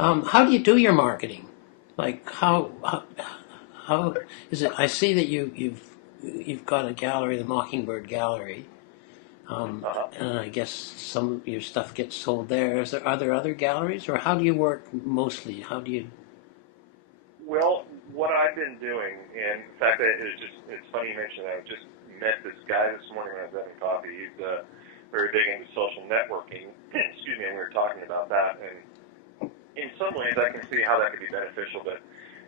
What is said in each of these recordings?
How do you do your marketing? Like how is it? I see that you've got a gallery, the Mockingbird Gallery, Uh-huh. and I guess some of your stuff gets sold there. Are there other galleries, or how do you work mostly? How do you? Well, what I've been doing, and in fact, it's funny you mentioned that. I just met this guy this morning when I was having coffee. He's very big into social networking. Excuse me, and we were talking about that. And in some ways, I can see how that could be beneficial, but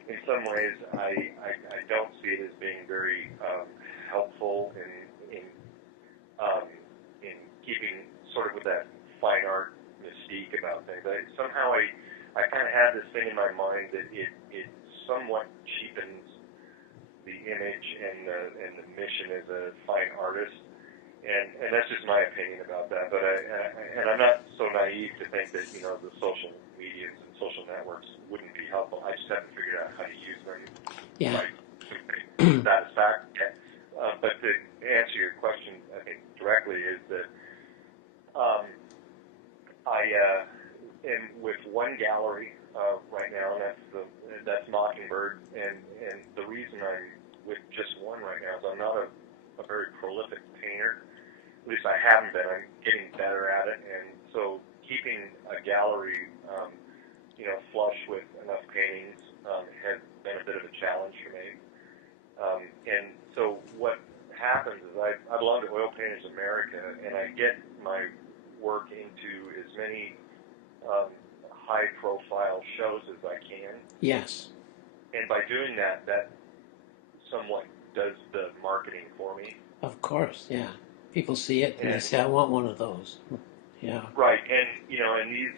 in some ways, I don't see it as being very helpful um, in keeping sort of with that fine art mystique about things. I kind of have this thing in my mind that it somewhat cheapens the image and the mission as a fine artist, and that's just my opinion about that. But I'm not so naive to think that the social medias and social networks wouldn't be helpful. I just haven't figured out how to use them Yeah. like satisfaction. But to answer your question, I think directly is that um, I am with one gallery right now, and that's Mockingbird. And the reason I'm with just one right now is I'm not a very prolific painter. At least I haven't been. I'm getting better at it, and so keeping a gallery, flush with enough paintings has been a bit of a challenge for me. And so what happens is I belong to Oil Painters America, and I get my work into as many high-profile shows as I can. Yes. And by doing that, that somewhat does the marketing for me. Of course. Yeah. People see it and they And say, "I want one of those." Yeah. right, and in these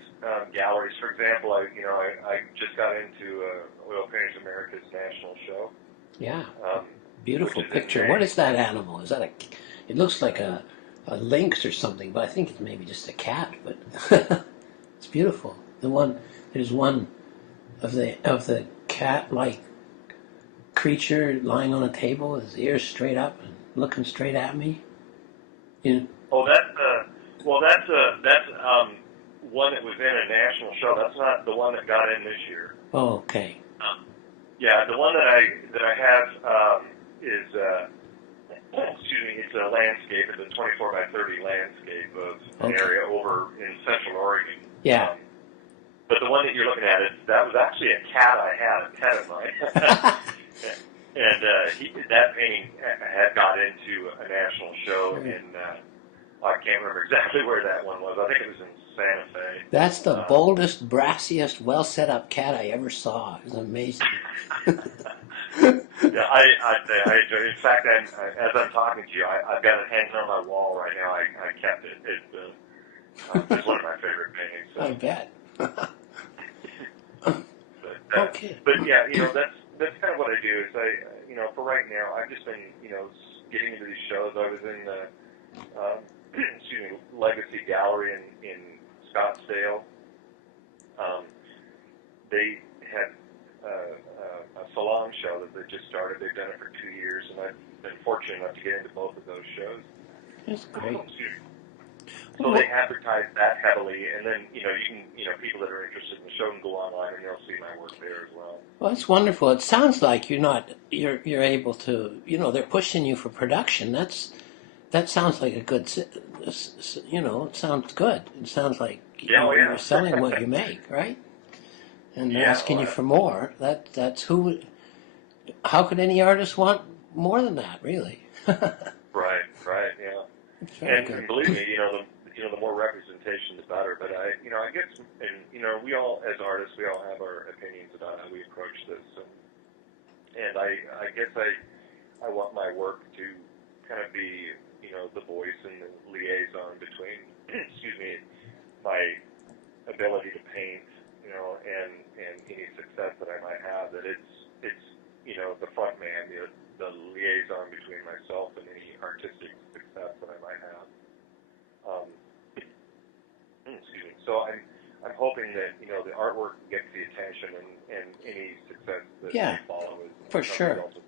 galleries, for example, I just got into Oil Painters America's national show, Yeah. um, which Beautiful is in picture. What May. is that animal? Is that a? It looks like a lynx or something, but I think it's maybe just a cat. But it's beautiful. There's one of the cat-like creature lying on a table, with his ears straight up and looking straight at me. You Oh, that's one that was in a national show. That's not the one that got in this year. Oh, okay. Yeah, the one that I have is excuse me, it's a landscape. It's a 24 by 30 landscape of an Okay. area over in Central Oregon. Yeah. But the one that you're looking at, that was actually a cat I had, a pet of mine. And that painting had got into a national show in, I can't remember exactly where that one was. I think it was in Santa Fe. That's the boldest, brassiest, well set up cat I ever saw. It's amazing. Yeah, I enjoy it. In fact, as I'm talking to you, I've got it hanging on my wall right now. I kept it. It's one of my favorite paintings. So. I bet. But, Okay. but yeah, that's kind of what I do. Is for right now, I've just been getting into these shows. I was in the excuse me, Legacy Gallery in Scottsdale. They had a salon show that they just started. They've done it for 2 years, and I've been fortunate enough to get into both of those shows. That's great. So they advertise that heavily, and then you can people that are interested in the show can go online and they'll see my work there as well. Well, that's wonderful. It sounds like you're able to, they're pushing you for production. That sounds like a good, it sounds good. It sounds like Yeah, oh you're yeah. selling what you make, right? And they're Yeah, asking you for more. That's how could any artist want more than that, really? right, yeah. It's very And good. believe me, the more representation, the better. But I get some, and we all, as artists, we all have our opinions about how we approach this. And I guess I want my work to kind of be, the voice and the liaison between, excuse me, my ability to paint, and any success that I might have. That it's the front man, the liaison between myself and any artistic success that I might have. Excuse me. So I'm hoping that the artwork gets the attention and any success that Yeah, may follow is for a sure. result of